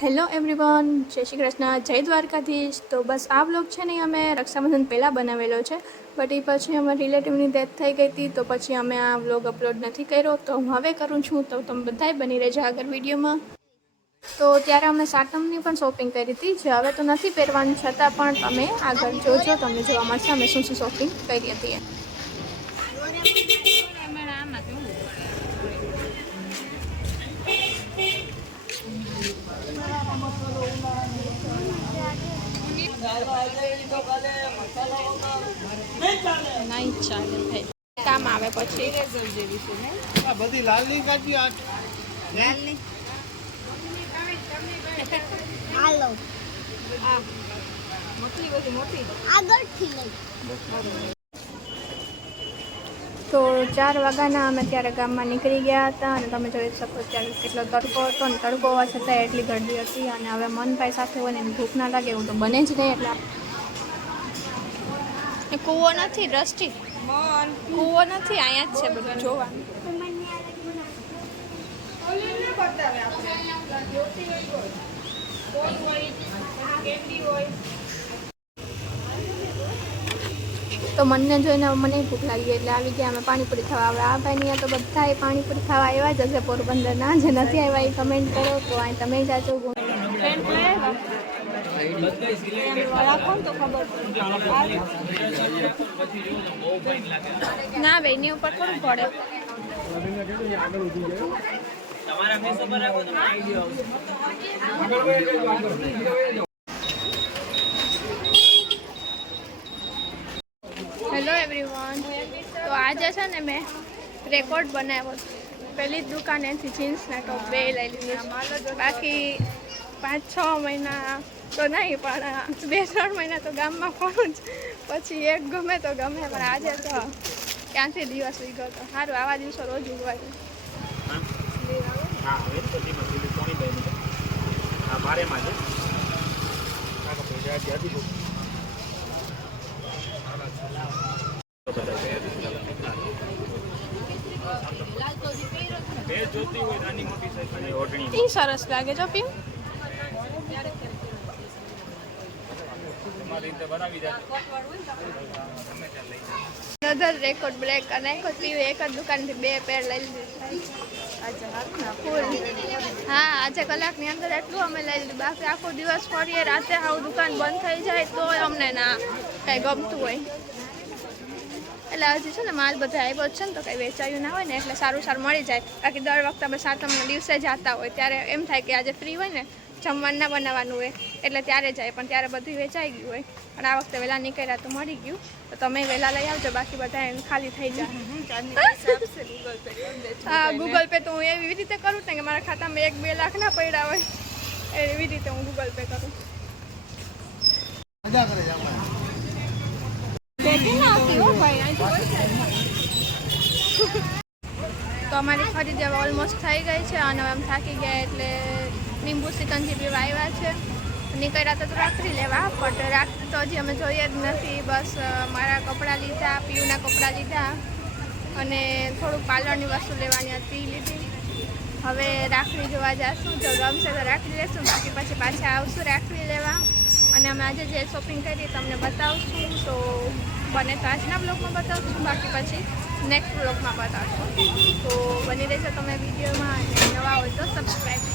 Hello everyone, જય શ્રી કૃષ્ણ, જય દ્વારકાધીશ। તો બસ આ વ્લોગ છે ને અમે રક્ષાબંધન પહેલાં બનાવેલો છે, બટ એ પછી અમારા રિલેટિવની ડેથ થઈ ગઈ હતી, તો પછી અમે આ વ્લોગ અપલોડ નથી કર્યો। તો હું હવે કરું છું, તો તમે બધાય બની રહેજો આગળ વિડીયોમાં। તો ત્યારે અમે સાતમની પણ શોપિંગ કરી હતી, જે હવે તો નથી પહેરવાની, છતાં પણ તમે આગળ જોજો, તમને જોવા મળશે અમે શું શું શોપિંગ કરી હતી। નહીં ચાલે ભાઈ, કામ આવે પછી બધી લાલની કાચી આ લાલની હાલો આ મોટી બધી મોટી આગળથી લઈ। તો 4 વાગ્યાના અમે ત્યારે ગામમાં નીકળી ગયા હતા, અને તમે જોઈ શકો ત્યારે કેટલો તડકો હતો, અને તડકો હોવા છતાં એટલી ગરદી હતી। અને હવે મનભાઈ સાથે હોય ને ભૂખ ના લાગે એવું તો બને જ નહીં, એટલે કૂવો નથી દ્રષ્ટિ, કૂવો નથી, અહીંયા જ છે બધું જોવાનું। તો મને જોઈને મને ભૂખ લાગી, એટલે આવી ગયા અમે પાણીપુરી ખાવા। હવે આ ભાઈની તો બધાએ પાણીપુરી ખાવા આવ્યા જ હશે પોરબંદરના, જે નથી આવ્યા એ કમેન્ટ કરો, તો અહીં તમે જાજો। ના ભાઈ ની ઉપર થોડું પડે। હેલો એવરીવન, તો આજે છે ને મેં રેકોર્ડ બનાવ્યો। પહેલી જ દુકાનેથી જીન્સના ટોપ બે લઈ લીધી, બાકી 5-6 મહિના તો નહીં, પણ 2-3 મહિના તો ગામમાં ફરું જ, પછી એક ગમે તો ગમે, પણ આજે તો ક્યાંથી દિવસ ઉઈ ગયો તો સારું। આવા દિવસો રોજ ઉગવાય। સરસ લાગે જો પીવું। રેકોર્ડ બ્લેક અને એક જ દુકાનથી 2 પેર લઈ લીધી। હા, આજે કલાકની અંદર એટલું અમે લઈ લીધું, બાકી આખો દિવસ ફરીએ, રાતે આવું દુકાન બંધ થઈ જાય તો અમને ના કંઈ ગમતું હોય। એટલે હજી છે ને માલ બધા આવ્યો છે ને, તો કંઈ વેચાયું ના હોય ને, એટલે સારું મળી જાય। બાકી દર વખતે અમે 7મના દિવસે જતા હોય ત્યારે એમ થાય કે આજે ફ્રી હોય ને, જમવાનું ના બનાવવાનું હોય, એટલે ત્યારે જાય, પણ ત્યારે બધું વેચાઈ ગયું હોય। પણ આ વખતે વહેલા નીકળ્યા તો મળી ગયું, તો તમે વહેલા લઈ આવજો, બાકી બધા ખાલી થઈ જાય। હા, ગૂગલ પે તો હું એવી રીતે કરું ને કે મારા ખાતામાં 1-2 લાખ ના પડ્યા હોય, એવી રીતે હું ગૂગલ પે કરું। તો અમારી ખરીદી હવે ઓલમોસ્ટ થઈ ગઈ છે, અને હવે અમે થાકી ગયા એટલે લીંબુ સિકંજી પીવા આવ્યા છે। નીકળ્યા તો રાખડી લેવા, બટ રાખડી તો હજી અમે જોઈએ જ નથી। બસ મારા કપડાં લીધા, પીયુના કપડાં લીધા, અને થોડુંક પાર્લરની વસ્તુ લેવાની હતી લીધી। હવે રાખડી જોવા જઈશું, જો ગમશે તો રાખડી લેશું, બાકી પછી પાછા આવશું રાખડી લેવા। અને અમે આજે જે શોપિંગ કરી તમને બતાવશું, તો બને તો આજના બ્લોગમાં બતાવશું, બાકી પછી નેક્સ્ટ બ્લોગમાં બતાવશું। તો બની રહેશે તમે વિડીયોમાં, અને નવા હોય તો સબસ્ક્રાઈબ